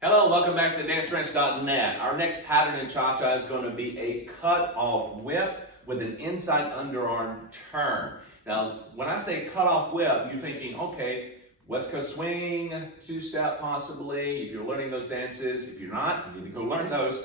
Hello, welcome back to dancewrench.net. Our next pattern in cha-cha is going to be a cut-off whip with an inside underarm turn. Now, when I say cut-off whip, you're thinking, okay, West Coast swing, two-step possibly, if you're learning those dances. If you're not, you need to go learn those.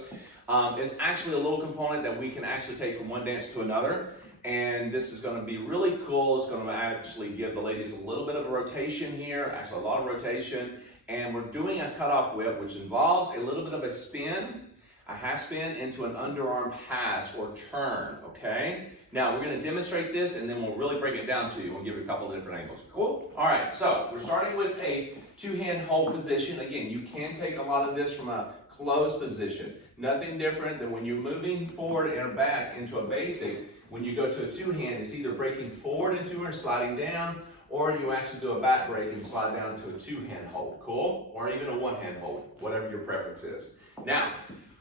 It's actually a little component that we can actually take from one dance to another. And this is going to be really cool. It's going to actually give the ladies a little bit of a rotation here, actually a lot of rotation. And we're doing a cutoff whip, which involves a little bit of a spin, a half spin into an underarm pass or turn, okay? Now, we're going to demonstrate this, and then we'll really break it down to you. We'll give you a couple of different angles. Cool? All right, so we're starting with a two-hand hold position. Again, you can take a lot of this from a closed position. Nothing different than when you're moving forward and back into a basic. When you go to a two-hand, it's either breaking forward into her and sliding down, or you actually do a back break and slide down to a two-hand hold, cool? Or even a one-hand hold, whatever your preference is. Now,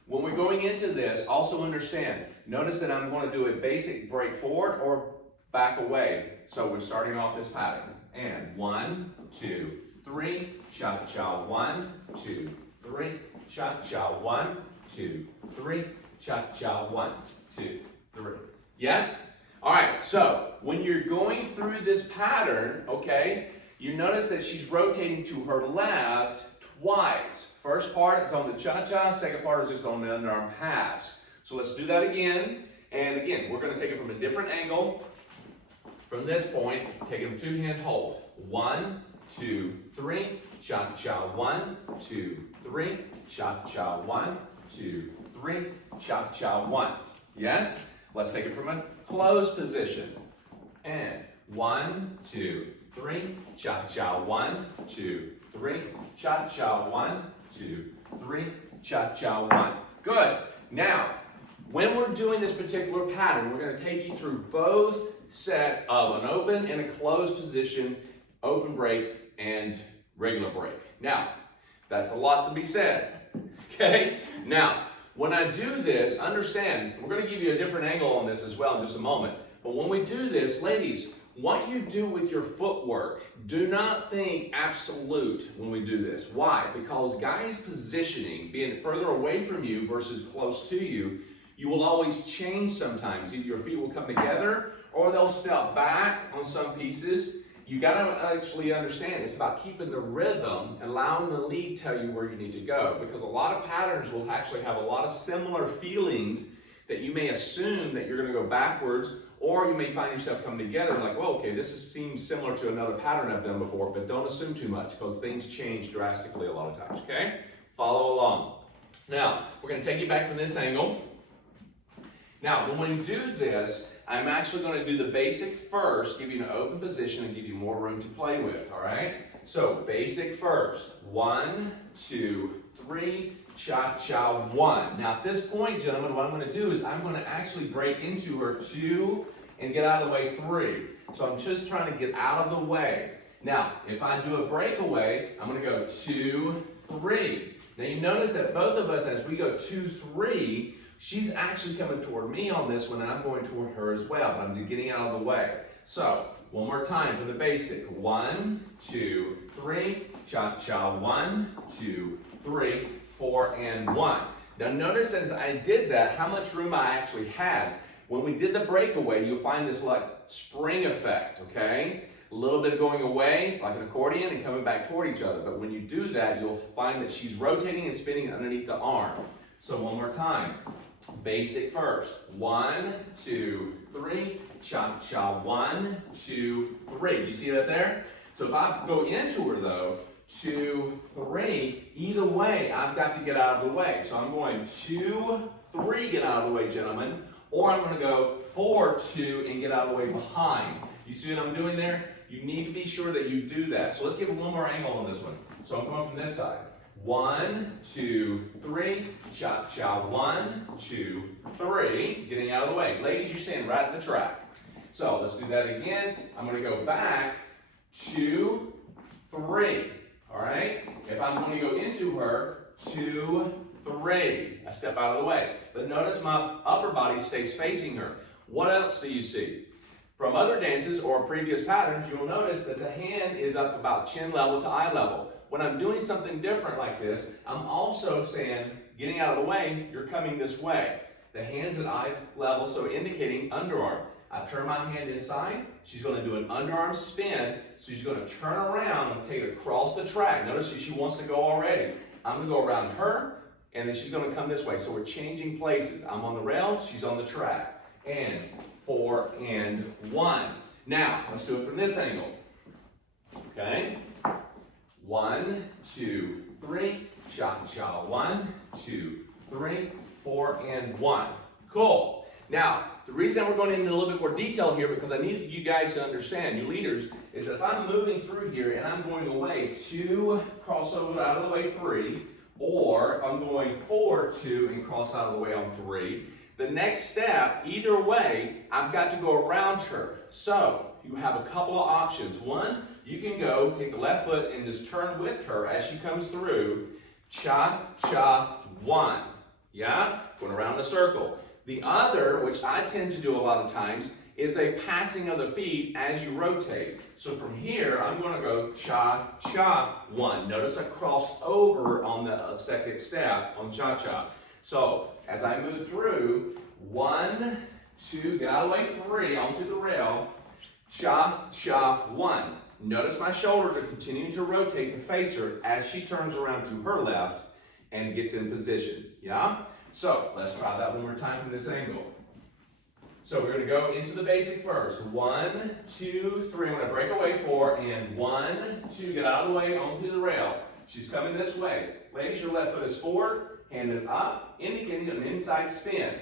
when we're going into this, also understand, notice that I'm going to do a basic break forward or back away. So we're starting off this pattern. And 1, 2, 3, cha-cha, 1, 2, 3, cha-cha, 1, 2, 3, cha-cha, 1, 2, 3. Yes? All right, so when you're going through this pattern, okay, you notice that she's rotating to her left twice. First part is on the cha-cha, second part is just on the underarm pass. So let's do that again. And again, we're going to take it from a different angle. From this point, take it two-hand hold. 1, 2, 3, cha-cha, 1, 2, 3, cha-cha, 1, 2, 3, cha-cha, 1. Yes? Let's take it from a closed position. And 1, 2, 3, cha-cha, 1, 2, 3, cha-cha, 1, 2, 3, cha-cha, 1. Good. Now, when we're doing this particular pattern, we're going to take you through both sets of an open and a closed position, open break, and regular break. Now, that's a lot to be said. Okay? Now, when I do this, understand, we're going to give you a different angle on this as well in just a moment. But when we do this, ladies, what you do with your footwork, do not think absolute when we do this. Why? Because guys' positioning, being further away from you versus close to you, you will always change sometimes. Either your feet will come together or they'll step back on some pieces. You got to actually understand it's about keeping the rhythm and allowing the lead tell you where you need to go, because a lot of patterns will actually have a lot of similar feelings that you may assume that you're going to go backwards, or you may find yourself coming together and like, well, okay, seems similar to another pattern I've done before, but don't assume too much because things change drastically a lot of times, okay? Follow along. Now, we're going to take you back from this angle. Now, when we do this, I'm actually going to do the basic first, give you an open position and give you more room to play with, all right? So, basic first. 1, 2, 3, cha-cha, 1. Now, at this point, gentlemen, what I'm going to do is I'm going to actually break into her 2 and get out of the way 3. So I'm just trying to get out of the way. Now, if I do a breakaway, I'm going to go 2, 3. Now, you notice that both of us, as we go 2, 3, she's actually coming toward me on this one, and I'm going toward her as well, but I'm just getting out of the way. So, one more time for the basic. 1, 2, 3, cha-cha, 1, 2, 3, 4, and 1. Now notice as I did that, how much room I actually had. When we did the breakaway, you'll find this like spring effect, okay? A little bit going away, like an accordion, and coming back toward each other. But when you do that, you'll find that she's rotating and spinning underneath the arm. So one more time. Basic first. 1, 2, 3, cha-cha, 1, 2, 3. Do you see that there? So if I go into her though, 2, 3, either way, I've got to get out of the way. So I'm going 2, 3, get out of the way, gentlemen. Or I'm going to go 4, 2, and get out of the way behind. You see what I'm doing there? You need to be sure that you do that. So let's give one more angle on this one. So I'm going from this side. 1, 2, 3, cha-cha, 1, 2, 3, getting out of the way. Ladies, you stand right at the track. So let's do that again. I'm going to go back, 2, 3. All right? If I'm going to go into her, 2, 3. I step out of the way. But notice my upper body stays facing her. What else do you see? From other dances or previous patterns, you'll notice that the hand is up about chin level to eye level. when I'm doing something different like this, I'm also saying, getting out of the way, you're coming this way. The hand's at eye level, so indicating underarm. I turn my hand inside, she's going to do an underarm spin, so she's going to turn around and take it across the track. Notice she wants to go already. I'm going to go around her, and then she's going to come this way. So we're changing places. I'm on the rail, she's on the track. And 4 and 1. Now, let's do it from this angle. Okay? 1, 2, 3, cha-cha. 1, 2, 3, 4, and 1. Cool. Now, the reason we're going into a little bit more detail here, because I need you guys to understand, you leaders, is that if I'm moving through here and I'm going away 2, cross over out of the way 3, or if I'm going forward 2 and cross out of the way on 3, the next step, either way, I've got to go around her. So, you have a couple of options. One, you can go, take the left foot and just turn with her as she comes through. Cha-cha, 1. Yeah? Going around the circle. The other, which I tend to do a lot of times, is a passing of the feet as you rotate. So from here, I'm going to go cha-cha, 1. Notice I cross over on the second step on cha-cha. So as I move through, 1, 2, get out of the way, 3, onto the rail, cha-cha, 1. Notice my shoulders are continuing to rotate and face her as she turns around to her left and gets in position. Yeah? So let's try that one more time from this angle. So we're going to go into the basic first. 1, 2, 3. I'm going to break away 4 and 1, 2. Get out of the way onto the rail. She's coming this way. Ladies, your left foot is forward, hand is up, indicating an inside spin.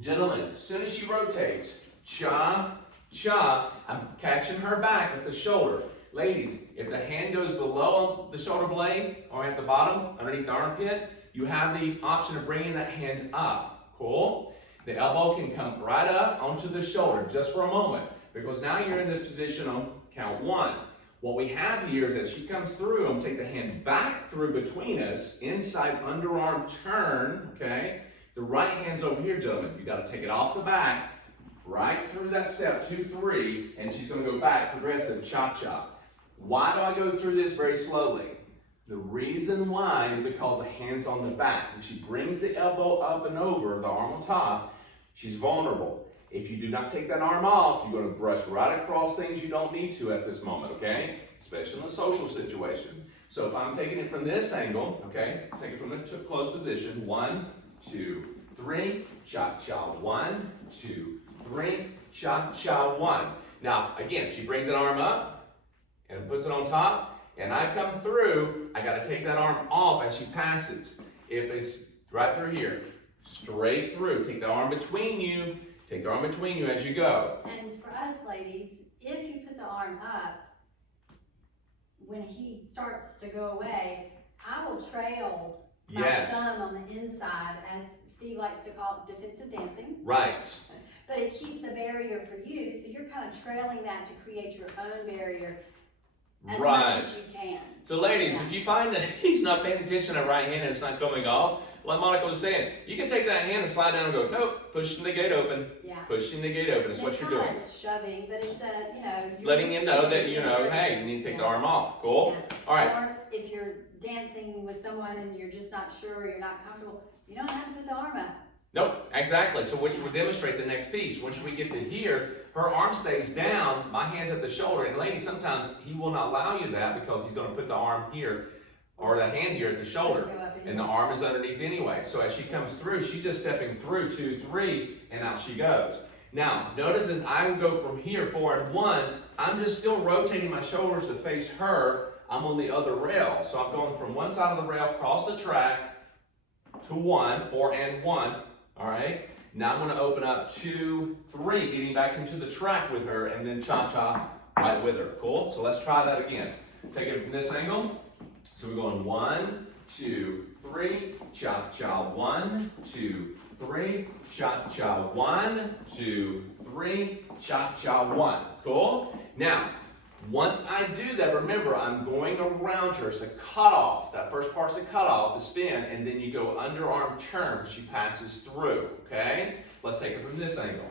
Gentlemen, as soon as she rotates, cha, cha, I'm catching her back at the shoulder. Ladies, if the hand goes below the shoulder blade or at the bottom, underneath the armpit, you have the option of bringing that hand up. Cool? The elbow can come right up onto the shoulder just for a moment, because now you're in this position on count 1. What we have here is as she comes through, I'm going to take the hand back through between us, inside underarm turn, okay? The right hand's over here, gentlemen. You got to take it off the back, right through that step, 2, 3, and she's going to go back, progressive cha-cha. Why do I go through this very slowly? The reason why is because the hand's on the back. When she brings the elbow up and over, the arm on top, she's vulnerable. If you do not take that arm off, you're going to brush right across things you don't need to at this moment, okay? Especially in a social situation. So if I'm taking it from this angle, okay, take it from the close position. 1, 2, 3, cha-cha. 1, 2, 3, cha-cha. 1. Now, again, she brings that arm up and puts it on top. And I come through, I got to take that arm off as she passes. If it's right through here, straight through, take the arm between you, take the arm between you as you go. And for us ladies, if you put the arm up, when he starts to go away, I will trail my thumb on the inside, as Steve likes to call it, defensive dancing. Right. But it keeps a barrier for you, so you're kind of trailing that to create your own barrier. As much as you can. So ladies, if you find that he's not paying attention to that right hand and it's not coming off, like Monica was saying, you can take that hand and slide down and go, nope, pushing the gate open. Yeah. Pushing the gate open. It's what you're doing. It's not shoving, but it's letting him know that, hey, you need to take the arm off. Cool? Yeah. All right. Or if you're dancing with someone and you're just not sure, you're not comfortable, you don't have to put the arm up. Nope, exactly. So which will demonstrate the next piece. Once we get to here, her arm stays down, my hand's at the shoulder. And ladies, sometimes he will not allow you that because he's going to put the arm here or the hand here at the shoulder. And the arm is underneath anyway. So as she comes through, she's just stepping through 2, 3, and out she goes. Now, notice as I go from here, 4 and 1, I'm just still rotating my shoulders to face her. I'm on the other rail. So I'm going from one side of the rail, across the track to 1, 4 and 1. All right, now I'm going to open up 2, 3, getting back into the track with her, and then cha-cha right with her. Cool? So let's try that again. Take it from this angle. So we're going 1, 2, 3, cha-cha. 1, 2, 3, cha-cha. 1, 2, 3, cha-cha. 1. Cool? Now, once I do that, remember, I'm going around her. It's a cutoff. That first part's a cutoff, the spin, and then you go underarm turn. She passes through, okay? Let's take it from this angle.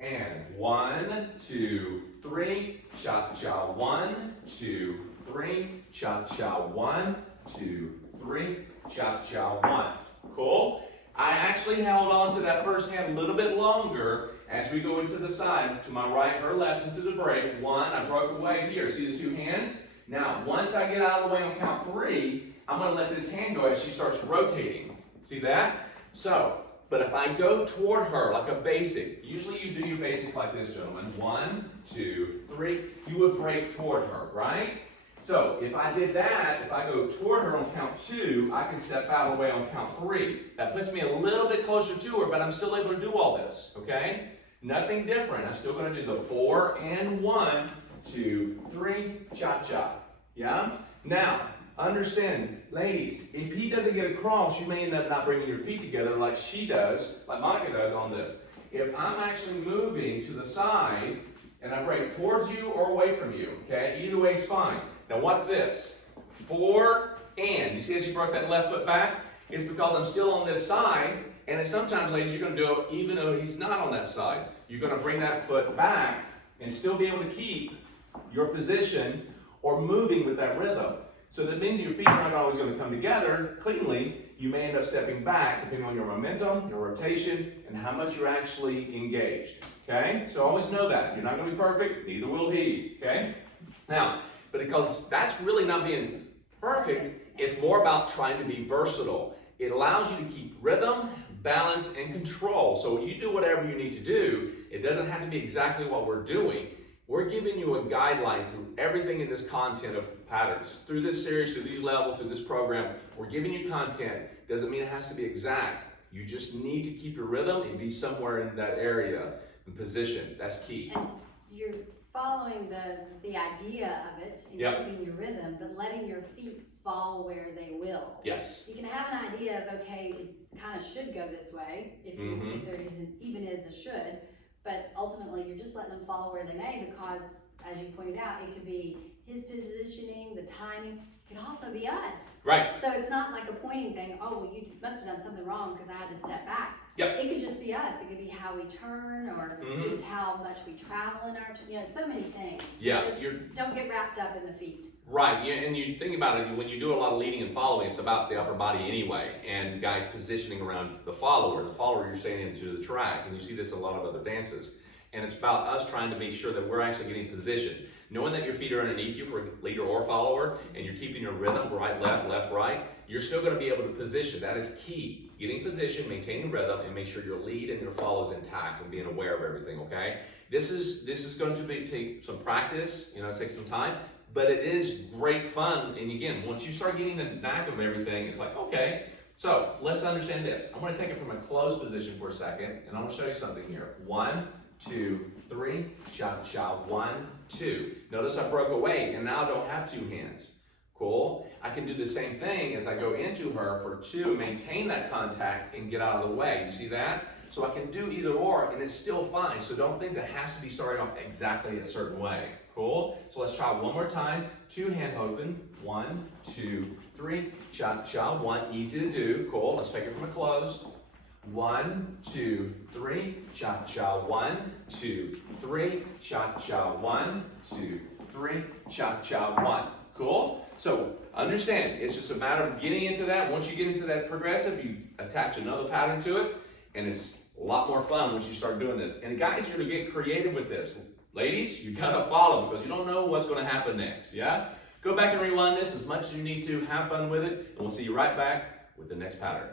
And 1, 2, 3, cha-cha. 1, 2, 3, cha-cha, 1, 2, 3, cha-cha, 1. Cool? I actually held on to that first hand a little bit longer as we go into the side, to my right or left into the break. 1, I broke away here. See the 2 hands? Now, once I get out of the way on count 3, I'm going to let this hand go as she starts rotating. See that? So, but if I go toward her like a basic, usually you do your basic like this, gentlemen. 1, 2, 3. You would break toward her, right? So if I did that, if I go toward her on count 2, I can step out of the way on count 3. That puts me a little bit closer to her, but I'm still able to do all this, okay? Nothing different. I'm still going to do the 4 and 1, 2, 3, cha-cha. Yeah? Now, understand, ladies, if he doesn't get across, you may end up not bringing your feet together like she does, like Monica does on this. If I'm actually moving to the side, and I break towards you or away from you, okay? Either way is fine. Now watch this. 4 and. You see as you brought that left foot back? It's because I'm still on this side, and then sometimes, ladies, you're going to do it even though he's not on that side. You're going to bring that foot back and still be able to keep your position or moving with that rhythm. So that means your feet are not always going to come together cleanly. You may end up stepping back depending on your momentum, your rotation, and how much you're actually engaged. Okay? So always know that. You're not going to be perfect, neither will he. Okay? Now, but because that's really not being perfect, it's more about trying to be versatile. It allows you to keep rhythm, balance, and control. So you do whatever you need to do. It doesn't have to be exactly what we're doing. We're giving you a guideline through everything in this content of patterns. Through this series, through these levels, through this program, we're giving you content. Doesn't mean it has to be exact. You just need to keep your rhythm and be somewhere in that area and position. That's key. And you're following the idea of it and keeping your rhythm, but letting your feet fall where they will. Yes. You can have an idea of, okay, it kind of should go this way, if there even is a should, but ultimately you're just letting them fall where they may, because as you pointed out, it could be his positioning, the timing. It could also be us. Right. So it's not like a pointing thing. Oh, well, you must have done something wrong because I had to step back. Yep. It could just be us. It could be how we turn, or just how much we travel in our, so many things. Yeah. Just don't get wrapped up in the feet. Right. Yeah, and you think about it, when you do a lot of leading and following, it's about the upper body anyway, and guys positioning around the follower. The follower, you're staying into the track, and you see this in a lot of other dances. And it's about us trying to make sure that we're actually getting positioned. Knowing that your feet are underneath you for leader or follower, and you're keeping your rhythm, right, left, right, you're still going to be able to position. That is key. Getting position, maintaining rhythm, and make sure your lead and your follow is intact and being aware of everything, okay? This is going to take some practice, it takes some time, but it is great fun. And again, once you start getting the knack of everything, it's like, okay, so let's understand this. I'm going to take it from a closed position for a second, and I'm going to show you something here. 1, 2, 3, cha-cha, 1, 2. Notice I broke away, and now I don't have 2 hands. Cool. I can do the same thing as I go into her for 2, maintain that contact, and get out of the way. You see that? So I can do either or, and it's still fine. So don't think that it has to be starting off exactly a certain way. Cool? So let's try one more time. 2 hand open. 1, 2, 3, cha-cha, 1. Easy to do. Cool. Let's take it from a close. 1, 2, 3, cha-cha, 1, 2, 3, cha-cha, 1, 2, 3, cha-cha, 1. Cool? So understand, it's just a matter of getting into that. Once you get into that progressive, you attach another pattern to it, and it's a lot more fun once you start doing this. And guys, you're going to get creative with this. Ladies, you got to follow, because you don't know what's going to happen next, yeah? Go back and rewind this as much as you need to. Have fun with it, and we'll see you right back with the next pattern.